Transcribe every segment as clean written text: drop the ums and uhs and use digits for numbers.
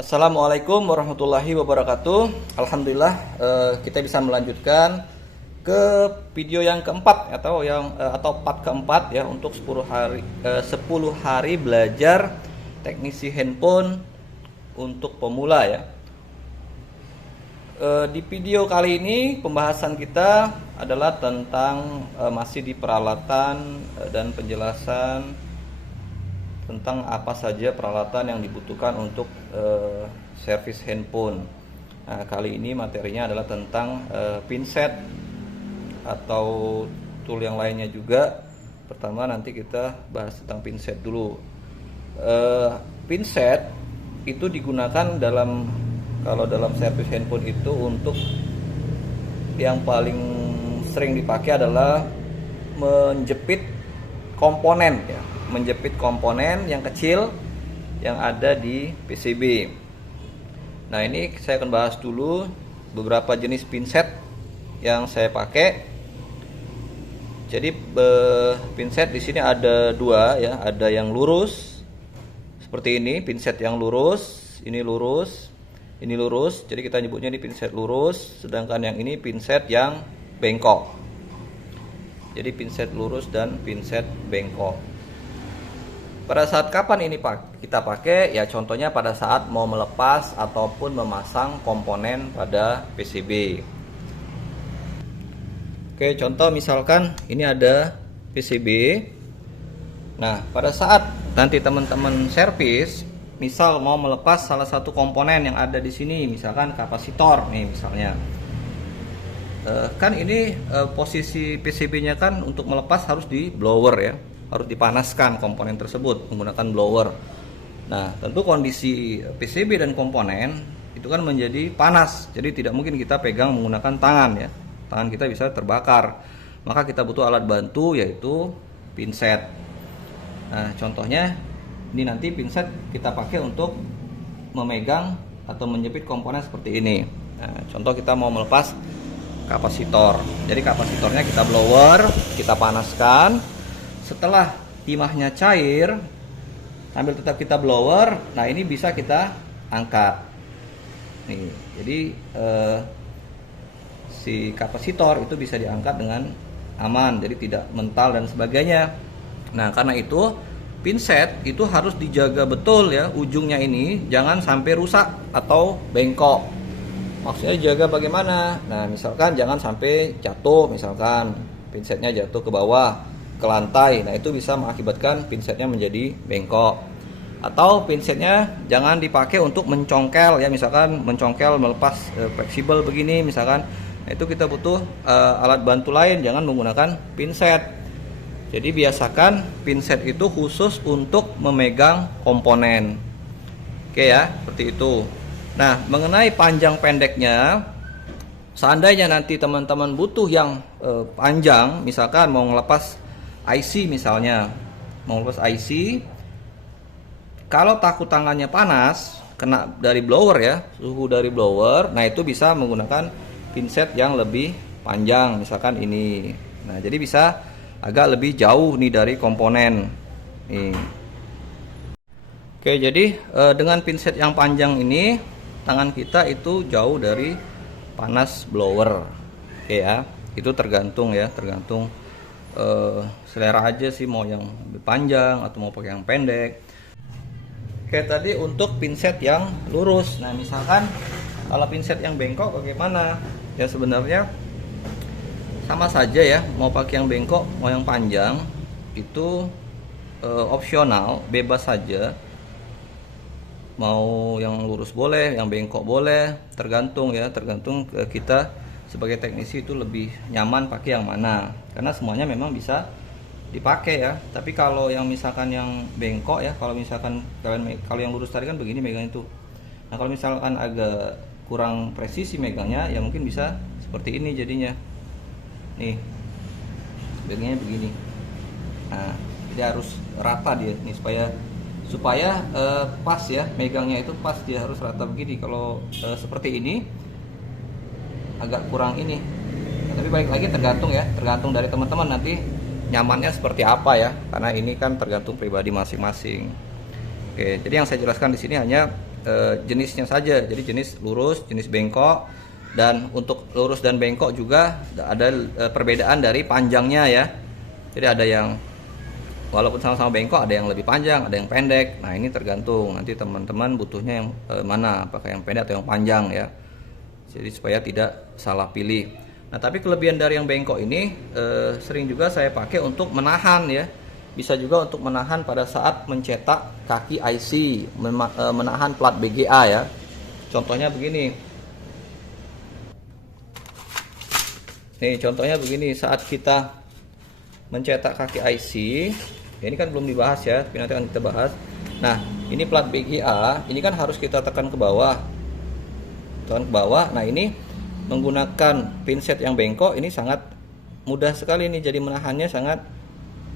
Assalamualaikum warahmatullahi wabarakatuh. Alhamdulillah, kita bisa melanjutkan ke video yang keempat atau part keempat ya untuk 10 hari belajar teknisi handphone untuk pemula ya. Di video kali ini pembahasan kita adalah tentang masih di peralatan dan penjelasan tentang apa saja peralatan yang dibutuhkan untuk servis handphone. Nah, kali ini materinya adalah tentang pinset atau tool yang lainnya juga. Pertama nanti kita bahas tentang pinset dulu. Pinset itu digunakan kalau dalam servis handphone itu untuk yang paling sering dipakai adalah menjepit komponen ya. Menjepit komponen yang kecil yang ada di PCB. Nah, ini saya akan bahas dulu beberapa jenis pinset yang saya pakai. Jadi pinset di sini ada dua ya, ada yang lurus seperti ini, pinset yang lurus, ini lurus, ini lurus. Jadi kita nyebutnya ini pinset lurus, sedangkan yang ini pinset yang bengkok. Jadi pinset lurus dan pinset bengkok. Pada saat kapan ini kita pakai? Ya contohnya pada saat mau melepas ataupun memasang komponen pada PCB. Oke, contoh misalkan ini ada PCB. Nah, pada saat nanti teman-teman servis, misal mau melepas salah satu komponen yang ada di sini, misalkan kapasitor nih misalnya. Kan ini posisi PCB-nya kan untuk melepas harus di blower ya. Harus dipanaskan komponen tersebut menggunakan blower. Nah, tentu kondisi PCB dan komponen itu kan menjadi panas. Jadi tidak mungkin kita pegang menggunakan tangan ya. Tangan kita bisa terbakar. Maka kita butuh alat bantu yaitu pinset. Nah, contohnya ini nanti pinset kita pakai untuk memegang atau menjepit komponen seperti ini. Nah, contoh kita mau melepas kapasitor. Jadi kapasitornya kita blower, kita panaskan. Setelah timahnya cair, sambil tetap kita blower, nah ini bisa kita angkat. Nih, jadi si kapasitor itu bisa diangkat dengan aman, jadi tidak mental dan sebagainya. Nah, karena itu pinset itu harus dijaga betul ya, ujungnya ini jangan sampai rusak atau bengkok. Maksudnya dijaga bagaimana? Nah, misalkan jangan sampai jatuh, misalkan pinsetnya jatuh ke bawah, ke lantai. Nah, itu bisa mengakibatkan pinsetnya menjadi bengkok. Atau pinsetnya jangan dipakai untuk mencongkel ya, misalkan mencongkel melepas fleksibel begini misalkan. Nah, itu kita butuh alat bantu lain, jangan menggunakan pinset. Jadi biasakan pinset itu khusus untuk memegang komponen. Oke ya, seperti itu. Nah, mengenai panjang pendeknya, seandainya nanti teman-teman butuh yang panjang, misalkan mau ngelepas IC misalnya, mau lepas IC, kalau takut tangannya panas kena dari blower ya, suhu dari blower, nah itu bisa menggunakan pinset yang lebih panjang, misalkan ini. Nah, jadi bisa agak lebih jauh nih dari komponen nih. Oke, jadi dengan pinset yang panjang ini tangan kita itu jauh dari panas blower. Oke ya, itu tergantung ya, tergantung selera aja sih, mau yang lebih panjang atau mau pakai yang pendek. Oke, tadi untuk pinset yang lurus. Nah, misalkan kalau pinset yang bengkok bagaimana? Ya sebenarnya sama saja ya, mau pakai yang bengkok mau yang panjang itu opsional, bebas saja. Mau yang lurus boleh, yang bengkok boleh, tergantung ya, tergantung kita sebagai teknisi itu lebih nyaman pakai yang mana, karena semuanya memang bisa dipakai ya. Tapi kalau yang misalkan yang bengkok ya, kalau misalkan kalau yang lurus tadi kan begini megang itu. Nah, kalau misalkan agak kurang presisi megangnya ya mungkin bisa seperti ini jadinya. Nih, megangnya begini. Nah, jadi harus rata dia nih supaya pas ya, megangnya itu pas, dia harus rata begini. Kalau seperti ini agak kurang ini. Nah, tapi balik lagi tergantung dari teman-teman nanti nyamannya seperti apa ya, karena ini kan tergantung pribadi masing-masing. Oke, jadi yang saya jelaskan di sini hanya jenisnya saja. Jadi jenis lurus, jenis bengkok, dan untuk lurus dan bengkok juga ada perbedaan dari panjangnya ya. Jadi ada yang walaupun sama-sama bengkok, ada yang lebih panjang, ada yang pendek. Nah ini tergantung nanti teman-teman butuhnya yang mana, apakah yang pendek atau yang panjang ya. Jadi supaya tidak salah pilih. Nah tapi kelebihan dari yang bengkok ini sering juga saya pakai untuk menahan ya. Bisa juga untuk menahan pada saat mencetak kaki IC, menahan plat BGA ya. Contohnya begini. Nih contohnya begini, saat kita mencetak kaki IC, ya ini kan belum dibahas ya, tapi nanti akan kita bahas. Nah ini plat BGA, ini kan harus kita tekan ke bawah, tekan ke bawah. Nah ini menggunakan pinset yang bengkok ini sangat mudah sekali nih, jadi menahannya sangat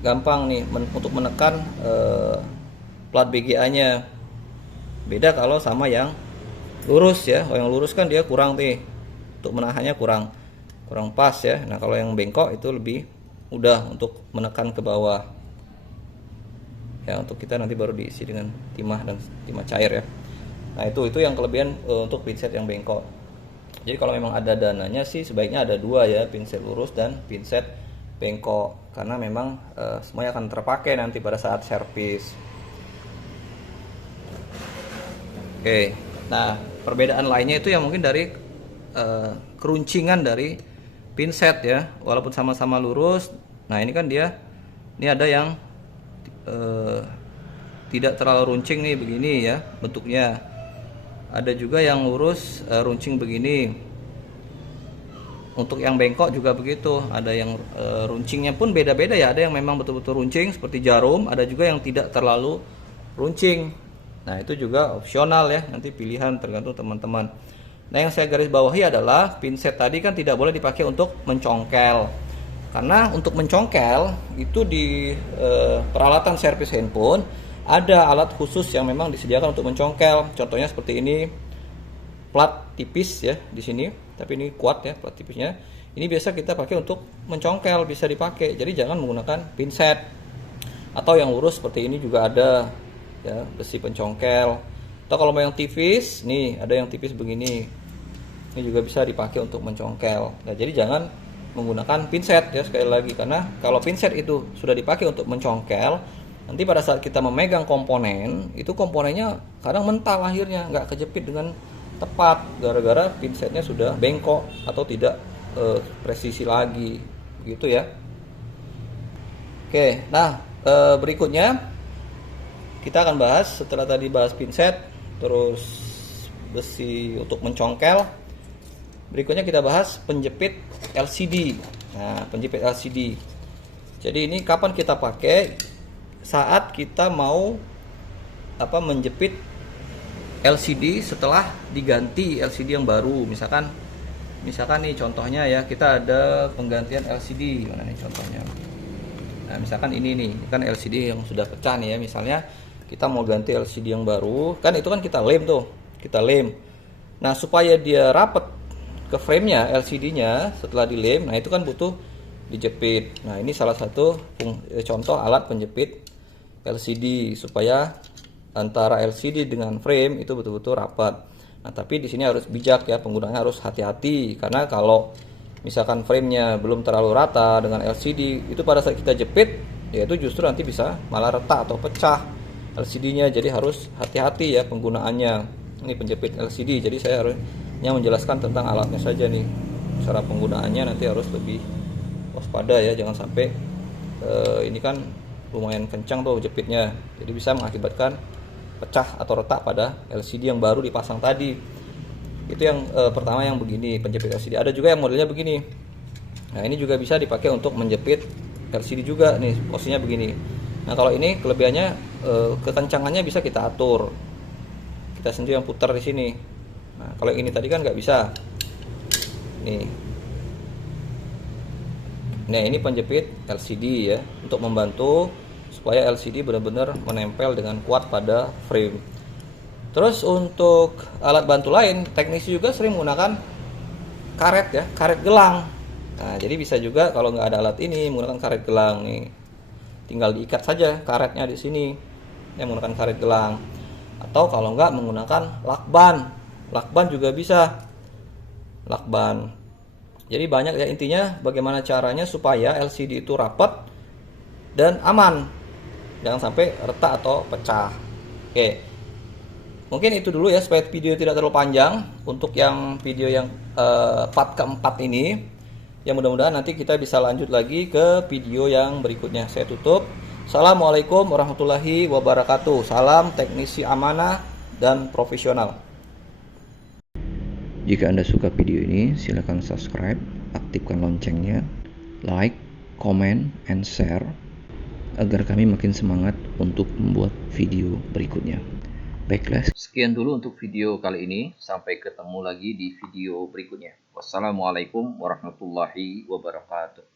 gampang nih untuk menekan plat BGA-nya. Beda kalau sama yang lurus ya. Kalau yang lurus kan dia kurang nih, untuk menahannya kurang pas ya. Nah kalau yang bengkok itu lebih mudah untuk menekan ke bawah. Ya untuk kita nanti baru diisi dengan timah dan timah cair ya. Nah itu yang kelebihan untuk pinset yang bengkok. Jadi kalau memang ada dananya sih sebaiknya ada dua ya, pinset lurus dan pinset bengkok, karena memang semuanya akan terpakai nanti pada saat servis. Oke, nah perbedaan lainnya itu yang mungkin dari keruncingan dari pinset ya, walaupun sama-sama lurus. Nah ini kan dia, ini ada yang tidak terlalu runcing nih begini ya bentuknya. Ada juga yang lurus runcing begini. Untuk yang bengkok juga begitu, ada yang runcingnya pun beda-beda ya. Ada yang memang betul-betul runcing seperti jarum, ada juga yang tidak terlalu runcing. Nah itu juga opsional ya, nanti pilihan tergantung teman-teman. Nah yang saya garis bawahi adalah pinset tadi kan tidak boleh dipakai untuk mencongkel, karena untuk mencongkel itu di peralatan servis handphone ada alat khusus yang memang disediakan untuk mencongkel. Contohnya seperti ini, plat tipis ya di sini, tapi ini kuat ya plat tipisnya. Ini biasa kita pakai untuk mencongkel, bisa dipakai. Jadi jangan menggunakan pinset. Atau yang lurus seperti ini juga ada ya, besi pencongkel. Atau kalau mau yang tipis, nih ada yang tipis begini. Ini juga bisa dipakai untuk mencongkel. Nah, jadi jangan menggunakan pinset ya sekali lagi, karena kalau pinset itu sudah dipakai untuk mencongkel, nanti pada saat kita memegang komponen, itu komponennya kadang mental akhirnya, nggak kejepit dengan tepat gara-gara pinsetnya sudah bengkok atau tidak presisi lagi gitu ya. Oke, nah berikutnya kita akan bahas, setelah tadi bahas pinset terus besi untuk mencongkel, berikutnya kita bahas penjepit LCD. Nah penjepit LCD, jadi ini kapan kita pakai? Saat kita mau menjepit LCD setelah diganti LCD yang baru. Misalkan nih contohnya ya, kita ada penggantian LCD. Mana nih contohnya? Nah, misalkan ini nih, kan LCD yang sudah pecah nih ya. Misalnya kita mau ganti LCD yang baru, kan itu kan kita lem tuh, kita lem. Nah, supaya dia rapat ke frame-nya LCD-nya setelah dilem, nah itu kan butuh dijepit. Nah, ini salah satu contoh alat penjepit LCD supaya antara LCD dengan frame itu betul-betul rapat. Nah, tapi di sini harus bijak ya, penggunanya harus hati-hati, karena kalau misalkan framenya belum terlalu rata dengan LCD, itu pada saat kita jepit, ya itu justru nanti bisa malah retak atau pecah LCD-nya. Jadi harus hati-hati ya penggunaannya. Ini penjepit LCD, jadi saya harusnya menjelaskan tentang alatnya saja nih. Cara penggunaannya nanti harus lebih waspada ya, jangan sampai ini kan lumayan kencang tuh jepitnya, jadi bisa mengakibatkan pecah atau retak pada LCD yang baru dipasang tadi. Itu yang pertama yang begini, penjepit LCD. Ada juga yang modelnya begini. Nah ini juga bisa dipakai untuk menjepit LCD juga nih, posisinya begini. Nah kalau ini kelebihannya kekencangannya bisa kita atur, kita sendiri yang putar di sini. Nah kalau yang ini tadi kan nggak bisa nih. Nah ini penjepit LCD ya, untuk membantu supaya LCD benar-benar menempel dengan kuat pada frame. Terus untuk alat bantu lain, teknisi juga sering menggunakan karet ya, karet gelang. Nah jadi bisa juga kalau nggak ada alat ini menggunakan karet gelang nih, tinggal diikat saja karetnya di sini yang menggunakan karet gelang. atau kalau enggak menggunakan lakban. Lakban juga bisa. Lakban. Jadi banyak ya, intinya bagaimana caranya supaya LCD itu rapat dan aman. Jangan sampai retak atau pecah. Oke. Mungkin itu dulu ya supaya video tidak terlalu panjang untuk yang video yang part keempat ini. Ya mudah-mudahan nanti kita bisa lanjut lagi ke video yang berikutnya. Saya tutup. Assalamualaikum warahmatullahi wabarakatuh. Salam teknisi amanah dan profesional. Jika Anda suka video ini, silakan subscribe, aktifkan loncengnya, like, comment, and share agar kami makin semangat untuk membuat video berikutnya. Baiklah, Sekian dulu untuk video kali ini. Sampai ketemu lagi di video berikutnya. Wassalamualaikum warahmatullahi wabarakatuh.